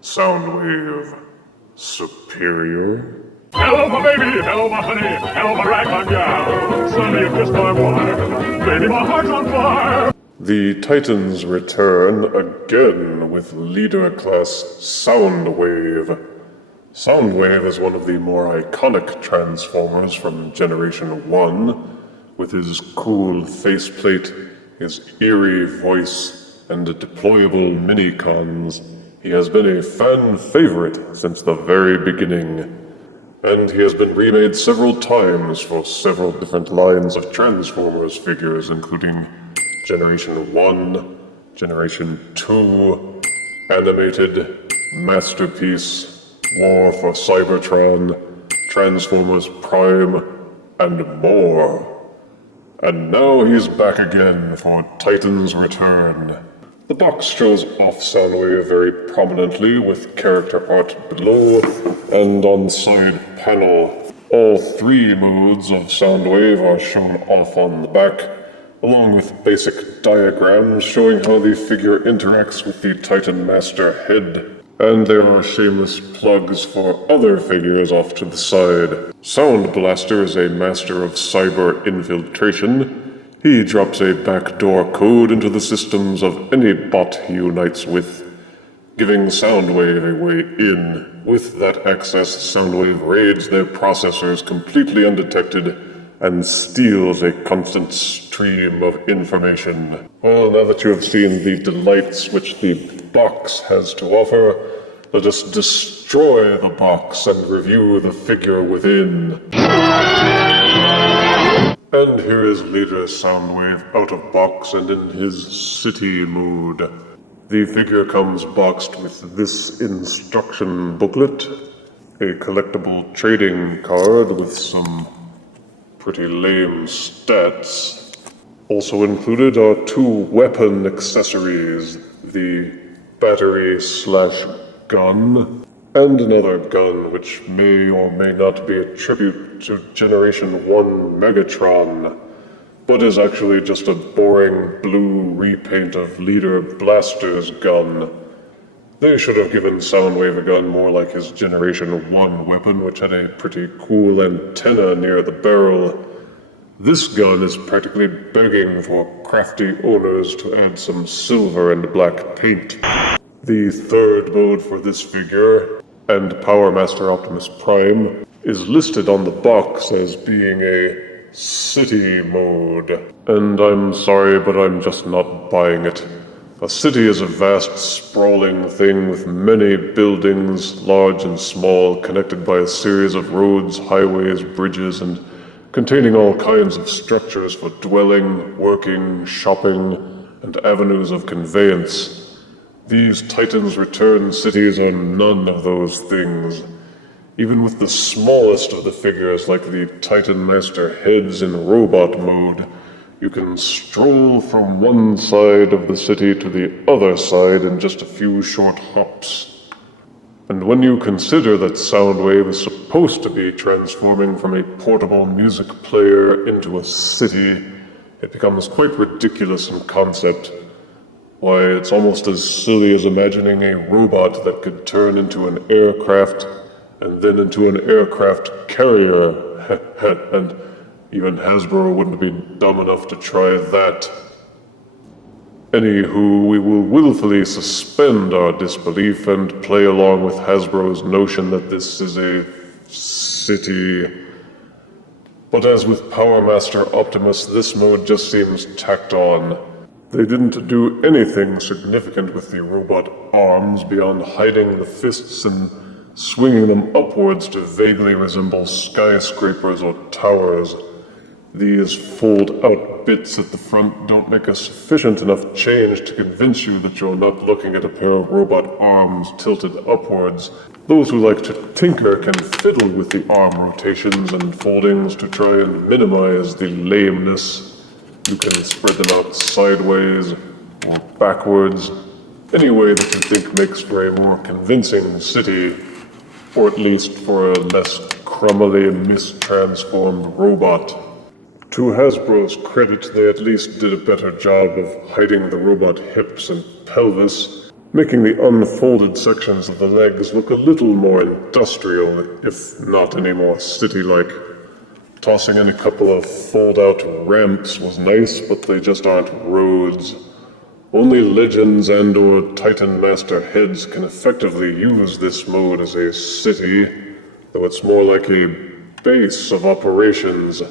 Soundwave superior? Hello, my baby. Hello, my honey. Hello, my ragtime gal. Suddenly you kissed my wife. Baby, my heart's on fire. The Titans return again with leader-class Soundwave. Soundwave is one of the more iconic Transformers from Generation 1, with his cool faceplate, his eerie voice, and deployable mini-cons. He has been a fan favorite since the very beginning, and he has been remade several times for several different lines of Transformers figures, including Generation 1, Generation 2, Animated, Masterpiece, War for Cybertron, Transformers Prime, and more. And now he's back again for Titans Return. The box shows off Soundwave very prominently with character art below, and on the side panel, all three modes of Soundwave are shown off on the back, along with basic diagrams showing how the figure interacts with the Titan Master head. And there are shameless plugs for other figures off to the side. Soundblaster is a master of cyber infiltration. He drops a backdoor code into the systems of any bot he unites with, giving Soundwave a way in. With that access, Soundwave raids their processors completely undetected and steals a constant stream of information. Well, now that you have seen the delights which the box has to offer, let us destroy the box and review the figure within. And here is leader Soundwave out of box and in his city mood. The figure comes boxed with this instruction booklet, a collectible trading card with some pretty lame stats. Also included are two weapon accessories, the battery/gun, and another gun which may or may not be a tribute to Generation 1 Megatron, but is actually just a boring blue repaint of Leader Blaster's gun. They should have given Soundwave a gun more like his Generation 1 weapon, which had a pretty cool antenna near the barrel. This gun is practically begging for crafty owners to add some silver and black paint. The third mode for this figure, and Power Master Optimus Prime, is listed on the box as being a city mode. And I'm sorry, but I'm just not buying it. A city is a vast, sprawling thing with many buildings, large and small, connected by a series of roads, highways, bridges, and containing all kinds of structures for dwelling, working, shopping, and avenues of conveyance. These Titans Return cities are none of those things. Even with the smallest of the figures, like the Titan Master heads in robot mode, you can stroll from one side of the city to the other side in just a few short hops. And when you consider that Soundwave is supposed to be transforming from a portable music player into a city, it becomes quite ridiculous in concept. Why, it's almost as silly as imagining a robot that could turn into an aircraft and then into an aircraft carrier. And even Hasbro wouldn't be dumb enough to try that. Anywho, we will willfully suspend our disbelief and play along with Hasbro's notion that this is a city. But as with Power Master Optimus, this mode just seems tacked on. They didn't do anything significant with the robot arms beyond hiding the fists and swinging them upwards to vaguely resemble skyscrapers or towers. These fold-out bits at the front don't make a sufficient enough change to convince you that you're not looking at a pair of robot arms tilted upwards. Those who like to tinker can fiddle with the arm rotations and foldings to try and minimize the lameness. You can spread them out sideways or backwards, any way that you think makes for a more convincing city, or at least for a less crumbly, mistransformed robot. To Hasbro's credit, they at least did a better job of hiding the robot hips and pelvis, making the unfolded sections of the legs look a little more industrial, if not any more city-like. Tossing in a couple of fold-out ramps was nice, but they just aren't roads. Only legends and or Titan Master heads can effectively use this mode as a city, though it's more like a base of operations.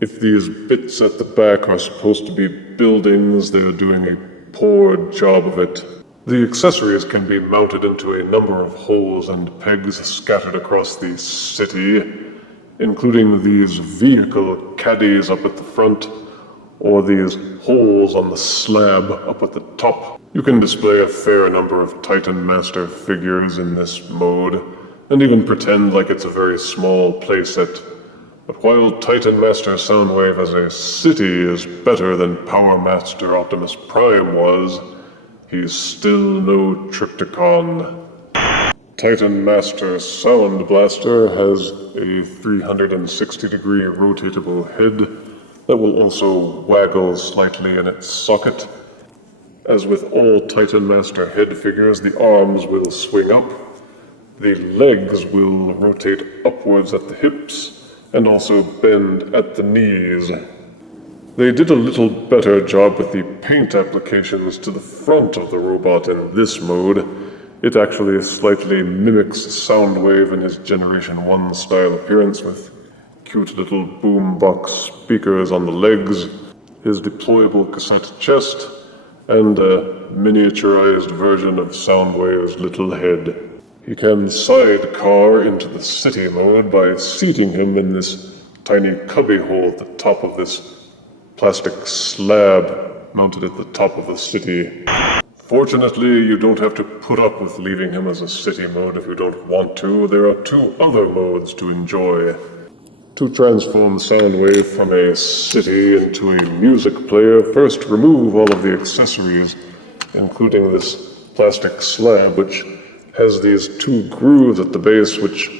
If these bits at the back are supposed to be buildings, they're doing a poor job of it. The accessories can be mounted into a number of holes and pegs scattered across the city, including these vehicle caddies up at the front, or these holes on the slab up at the top. You can display a fair number of Titan Master figures in this mode, and even pretend like it's a very small playset. But while Titan Master Soundwave as a city is better than Power Master Optimus Prime was, he's still no Triptychon. Titan Master Soundblaster has a 360-degree rotatable head that will also waggle slightly in its socket. As with all Titan Master head figures, the arms will swing up, the legs will rotate upwards at the hips, and also bend at the knees. They did a little better job with the paint applications to the front of the robot in this mode. It actually slightly mimics Soundwave in his Generation 1 style appearance with cute little boombox speakers on the legs, his deployable cassette chest, and a miniaturized version of Soundwave's little head. You can sidecar into the city mode by seating him in this tiny cubbyhole at the top of this plastic slab mounted at the top of the city. Fortunately, you don't have to put up with leaving him as a city mode if you don't want to. There are two other modes to enjoy. To transform Soundwave from a city into a music player, first remove all of the accessories, including this plastic slab, which has these two grooves at the base which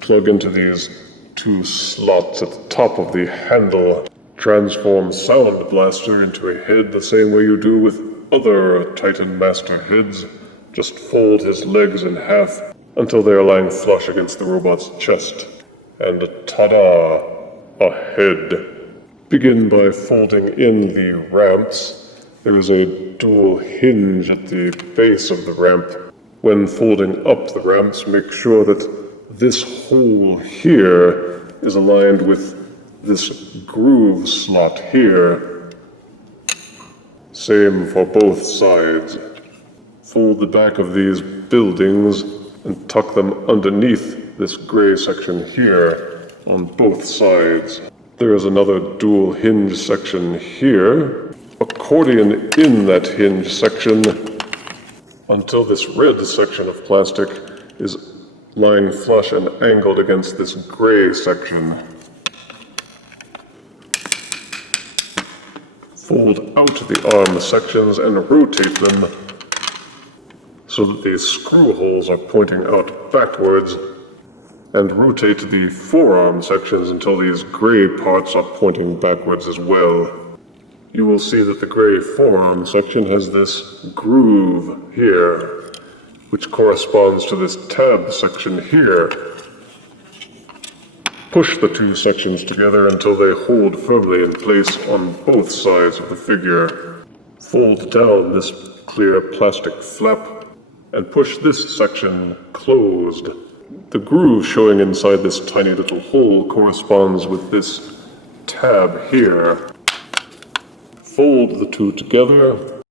plug into these two slots at the top of the handle. Transform Soundblaster into a head the same way you do with other Titan Master heads. Just fold his legs in half until they are lying flush against the robot's chest. And ta-da! A head. Begin by folding in the ramps. There is a dual hinge at the base of the ramp. When folding up the ramps, make sure that this hole here is aligned with this groove slot here. Same for both sides. Fold the back of these buildings and tuck them underneath this gray section here on both sides. There is another dual hinge section here. Accordion in that hinge section until this red section of plastic is lying flush and angled against this gray section. Fold out the arm sections and rotate them so that these screw holes are pointing out backwards, and rotate the forearm sections until these gray parts are pointing backwards as well. You will see that the gray forearm section has this groove here, which corresponds to this tab section here. Push the two sections together until they hold firmly in place on both sides of the figure. Fold down this clear plastic flap and push this section closed. The groove showing inside this tiny little hole corresponds with this tab here. Fold the two together.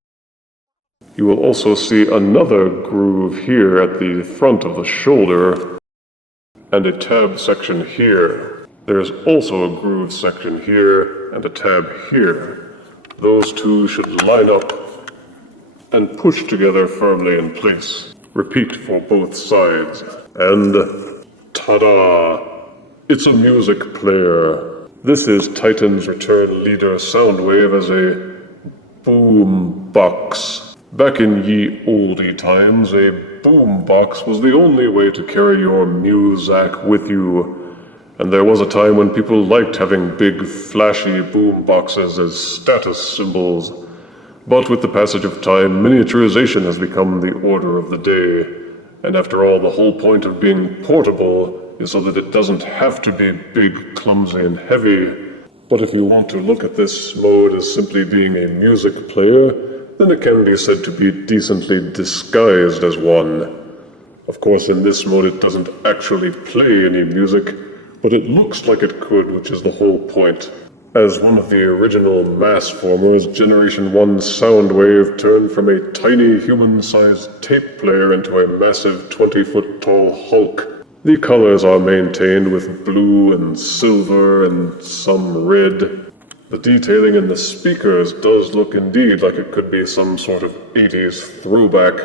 You will also see another groove here at the front of the shoulder and a tab section here. There's also a groove section here and a tab here. Those two should line up and push together firmly in place. Repeat for both sides. And ta-da! It's a music player. This is Titan's Return leader Soundwave as a boom box. Back in ye olde times, a boom box was the only way to carry your muzak with you. And there was a time when people liked having big, flashy boom boxes as status symbols. But with the passage of time, miniaturization has become the order of the day. And after all, the whole point of being portable is so that it doesn't have to be big, clumsy, and heavy. But if you want to look at this mode as simply being a music player, then it can be said to be decently disguised as one. Of course, in this mode it doesn't actually play any music, but it looks like it could, which is the whole point. As one of the original mass formers, Generation 1 Soundwave turned from a tiny human-sized tape player into a massive 20-foot-tall hulk. The colors are maintained with blue and silver and some red. The detailing in the speakers does look indeed like it could be some sort of 80s throwback,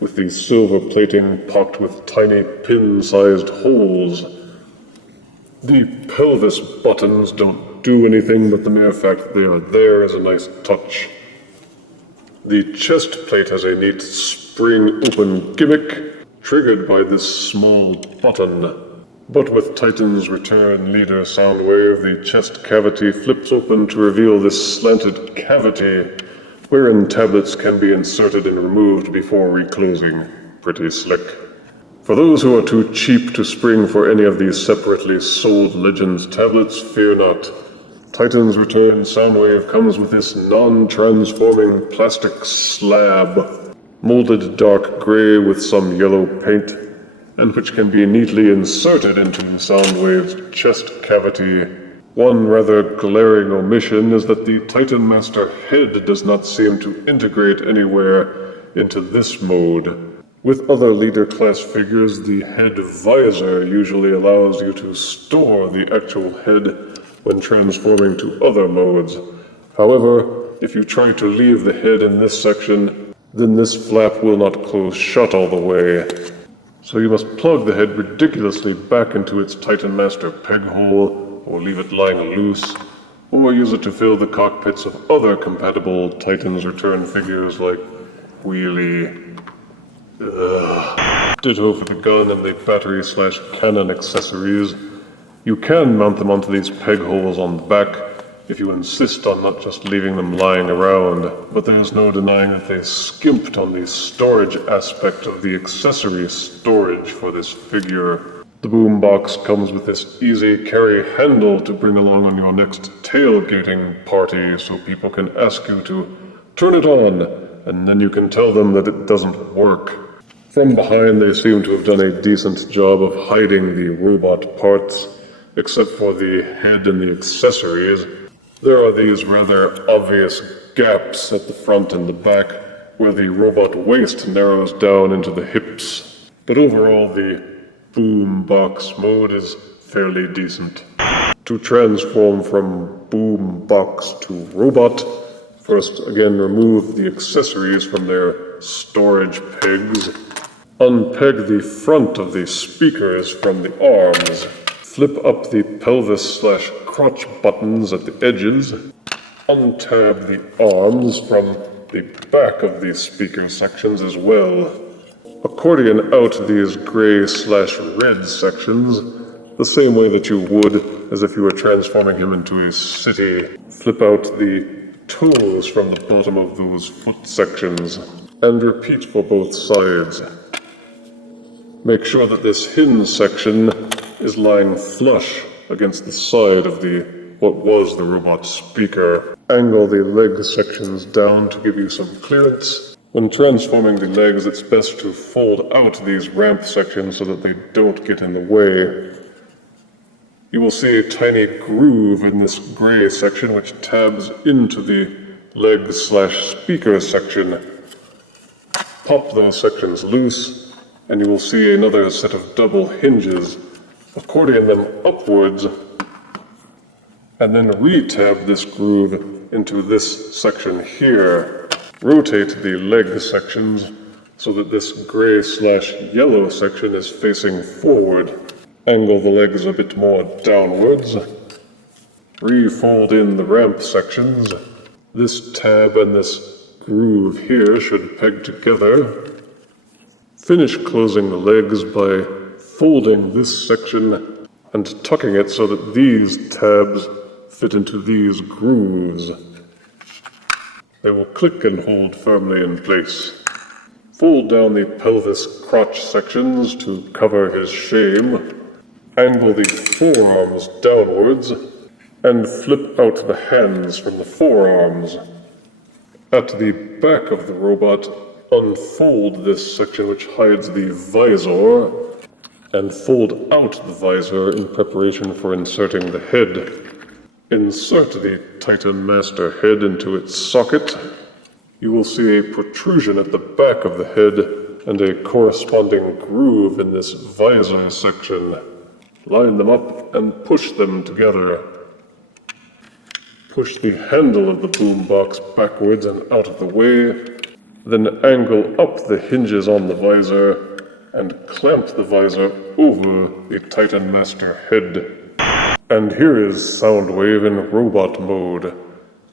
with the silver plating pocked with tiny pin-sized holes. The pelvis buttons don't do anything, but the mere fact they are there is a nice touch. The chest plate has a neat spring-open gimmick, triggered by this small button. But with Titan's return leader Soundwave, the chest cavity flips open to reveal this slanted cavity, wherein tablets can be inserted and removed before reclosing. Pretty slick. For those who are too cheap to spring for any of these separately sold Legends tablets, fear not. Titan's return Soundwave comes with this non-transforming plastic slab, molded dark gray with some yellow paint, and which can be neatly inserted into Soundwave's chest cavity. One rather glaring omission is that the Titan Master head does not seem to integrate anywhere into this mode. With other leader class figures, the head visor usually allows you to store the actual head when transforming to other modes. However, if you try to leave the head in this section, then this flap will not close shut all the way. So you must plug the head ridiculously back into its Titan Master peg hole, or leave it lying loose, or use it to fill the cockpits of other compatible Titan's Return figures like Wheelie. Ditto for the gun and the battery/cannon accessories. You can mount them onto these peg holes on the back if you insist on not just leaving them lying around, but there's no denying that they skimped on the storage aspect of the accessory storage for this figure. The boombox comes with this easy carry handle to bring along on your next tailgating party, so people can ask you to turn it on, and then you can tell them that it doesn't work. From behind, they seem to have done a decent job of hiding the robot parts, except for the head and the accessories. There are these rather obvious gaps at the front and the back, where the robot waist narrows down into the hips. But overall, the boombox mode is fairly decent. To transform from boombox to robot, first again remove the accessories from their storage pegs. Unpeg the front of the speakers from the arms. Flip up the pelvis/crotch buttons at the edges. Untab the arms from the back of the speaker sections as well. Accordion out these gray/red sections the same way that you would as if you were transforming him into a city. Flip out the toes from the bottom of those foot sections, and repeat for both sides. Make sure that this hinge section is lying flush against the side of what was the robot speaker. Angle the leg sections down to give you some clearance. When transforming the legs, it's best to fold out these ramp sections so that they don't get in the way. You will see a tiny groove in this gray section which tabs into the leg/speaker section. Pop those sections loose, and you will see another set of double hinges. Accordion them upwards, and then re-tab this groove into this section here. Rotate the leg sections so that this gray/yellow section is facing forward. Angle the legs a bit more downwards. Refold in the ramp sections. This tab and this groove here should peg together. Finish closing the legs by folding this section and tucking it so that these tabs fit into these grooves. They will click and hold firmly in place. Fold down the pelvis crotch sections to cover his shame. Angle the forearms downwards and flip out the hands from the forearms. At the back of the robot, unfold this section which hides the visor and fold out the visor in preparation for inserting the head. Insert the Titan Master head into its socket. You will see a protrusion at the back of the head and a corresponding groove in this visor section. Line them up and push them together. Push the handle of the boombox backwards and out of the way, then angle up the hinges on the visor and clamp the visor over the Titan Master head. And here is Soundwave in robot mode.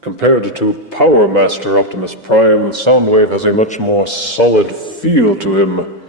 Compared to Power Master Optimus Prime, Soundwave has a much more solid feel to him.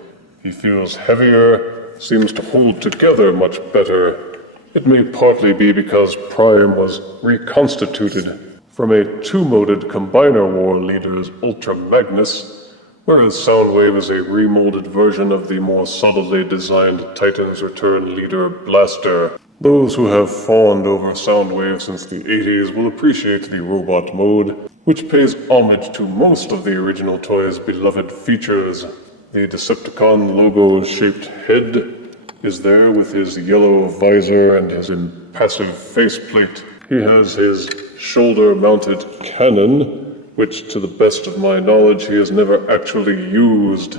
He feels heavier, seems to hold together much better. It may partly be because Prime was reconstituted from a two-moded Combiner War leader's Ultra Magnus, whereas Soundwave is a remolded version of the more solidly designed Titan's Return leader Blaster. Those who have fawned over Soundwave since the 80s will appreciate the robot mode, which pays homage to most of the original toy's beloved features. The Decepticon logo-shaped head is there with his yellow visor and his impassive faceplate. He has his shoulder-mounted cannon, which, to the best of my knowledge, he has never actually used.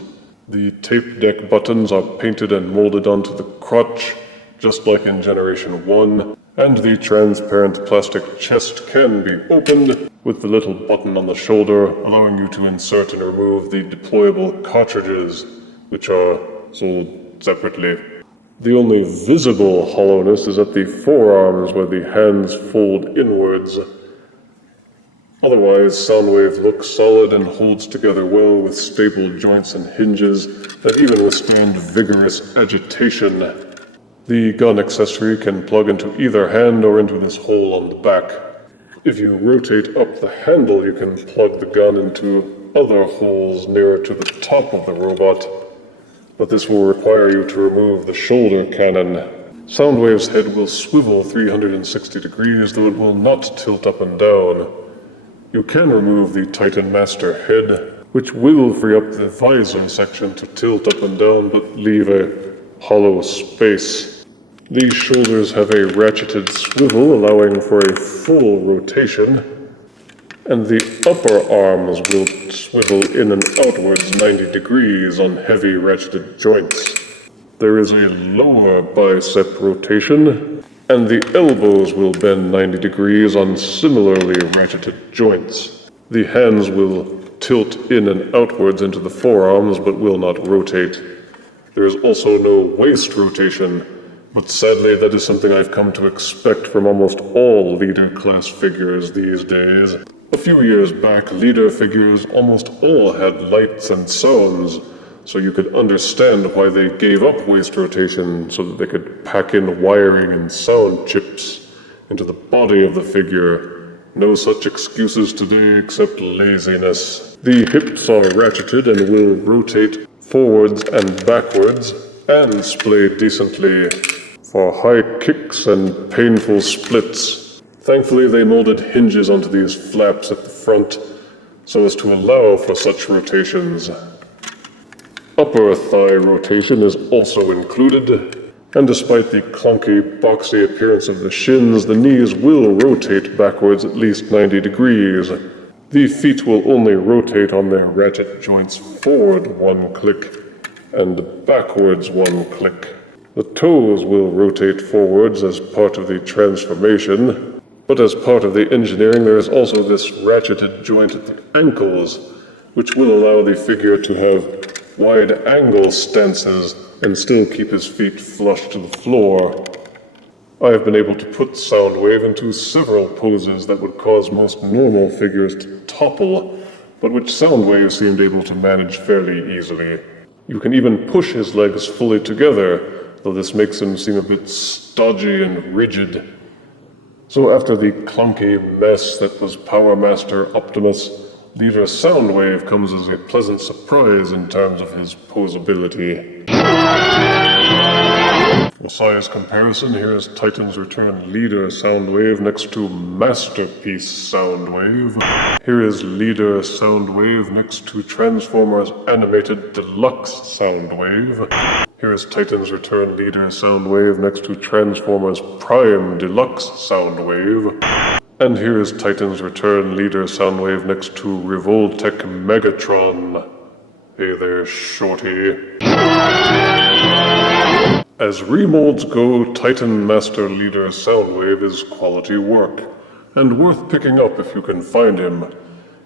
The tape deck buttons are painted and molded onto the crotch, just like in Generation 1, and the transparent plastic chest can be opened with the little button on the shoulder, allowing you to insert and remove the deployable cartridges, which are sold separately. The only visible hollowness is at the forearms where the hands fold inwards. Otherwise, Soundwave looks solid and holds together well with stable joints and hinges that even withstand vigorous agitation. The gun accessory can plug into either hand or into this hole on the back. If you rotate up the handle, you can plug the gun into other holes nearer to the top of the robot, but this will require you to remove the shoulder cannon. Soundwave's head will swivel 360 degrees, though it will not tilt up and down. You can remove the Titan Master head, which will free up the visor section to tilt up and down, but leave a hollow space. These shoulders have a ratcheted swivel, allowing for a full rotation, and the upper arms will swivel in and outwards 90 degrees on heavy ratcheted joints. There is a lower bicep rotation, and the elbows will bend 90 degrees on similarly ratcheted joints. The hands will tilt in and outwards into the forearms, but will not rotate. There is also no waist rotation, but sadly that is something I've come to expect from almost all leader class figures these days. A few years back, leader figures almost all had lights and sounds, so you could understand why they gave up waist rotation so that they could pack in wiring and sound chips into the body of the figure. No such excuses today except laziness. The hips are ratcheted and will rotate forwards and backwards, and splay decently for high kicks and painful splits. Thankfully, they molded hinges onto these flaps at the front so as to allow for such rotations. Upper thigh rotation is also included, and despite the clunky, boxy appearance of the shins, the knees will rotate backwards at least 90 degrees. The feet will only rotate on their ratchet joints forward one click and backwards one click. The toes will rotate forwards as part of the transformation, but as part of the engineering there is also this ratcheted joint at the ankles, which will allow the figure to have wide angle stances and still keep his feet flush to the floor. I have been able to put Soundwave into several poses that would cause most normal figures to topple, but which Soundwave seemed able to manage fairly easily. You can even push his legs fully together, though this makes him seem a bit stodgy and rigid. So after the clunky mess that was Power Master Optimus, Leader Soundwave comes as a pleasant surprise in terms of his posability. For size comparison, here is Titan's Return Leader Soundwave next to Masterpiece Soundwave. Here is Leader Soundwave next to Transformers Animated Deluxe Soundwave. Here is Titan's Return Leader Soundwave next to Transformers Prime Deluxe Soundwave. And here is Titan's Return Leader Soundwave next to Revoltech Megatron. Hey there, shorty. As remolds go, Titan Master Leader Soundwave is quality work, and worth picking up if you can find him.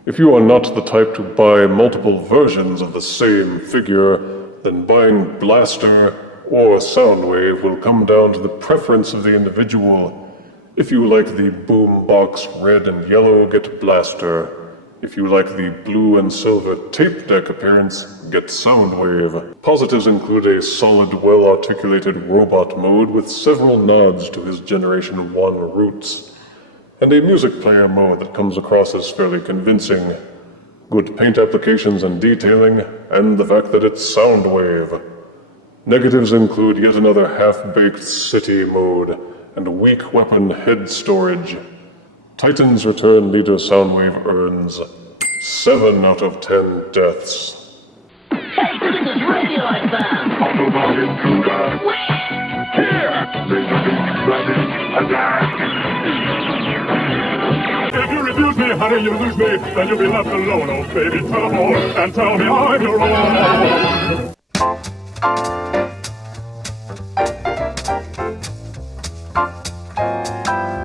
If you are not the type to buy multiple versions of the same figure, then buying Blaster or Soundwave will come down to the preference of the individual. If you like the boombox red and yellow, get Blaster. If you like the blue and silver tape deck appearance, get Soundwave. Positives include a solid, well-articulated robot mode with several nods to his Generation 1 roots, and a music player mode that comes across as fairly convincing. Good paint applications and detailing, and the fact that it's Soundwave. Negatives include yet another half-baked city mode, and weak weapon head storage. Titan's Return Leader Soundwave earns 7 out of 10 deaths. Hey, this is Radio FM. Autobot intruder. Here! Ready, attack! If you refuse me, honey, you lose me. Then you'll be left alone, oh baby. Tell them all, and tell me I'm your own.